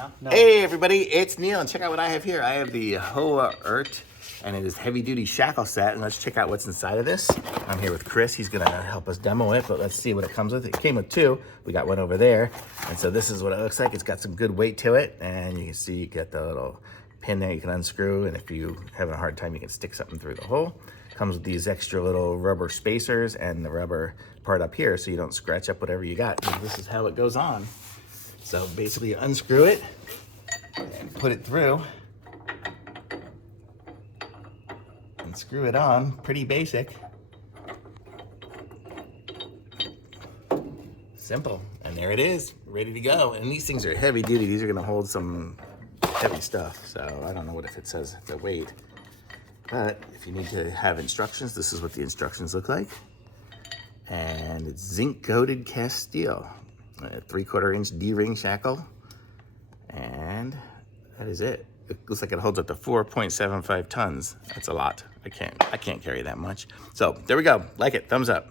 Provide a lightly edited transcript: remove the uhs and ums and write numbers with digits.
now? No. Hey everybody, it's Neil, and check out what I have here. I have the HOUERT, and it is heavy-duty shackle set, and let's check out what's inside of this. I'm here with Chris. He's gonna help us demo it, but let's see what it comes with. It came with two. We got one over there, and so this is what it looks like. It's got some good weight to it, and you can see you get the little pin there you can unscrew, and if you're having a hard time, you can stick something through the hole. Comes with these extra little rubber spacers and the rubber part up here so you don't scratch up whatever you got. And this is how it goes on. So basically you unscrew it and put it through and screw it on. Pretty basic. Simple. And there it is, ready to go. And these things are heavy duty. These are gonna hold some heavy stuff. So I don't know what if it says the weight. But if you need to have instructions, this is what the instructions look like. And it's zinc coated cast steel, a 3/4 inch D-ring shackle. And that is it. It looks like it holds up to 4.75 tons. That's a lot. I can't carry that much. So there we go. Like it, thumbs up.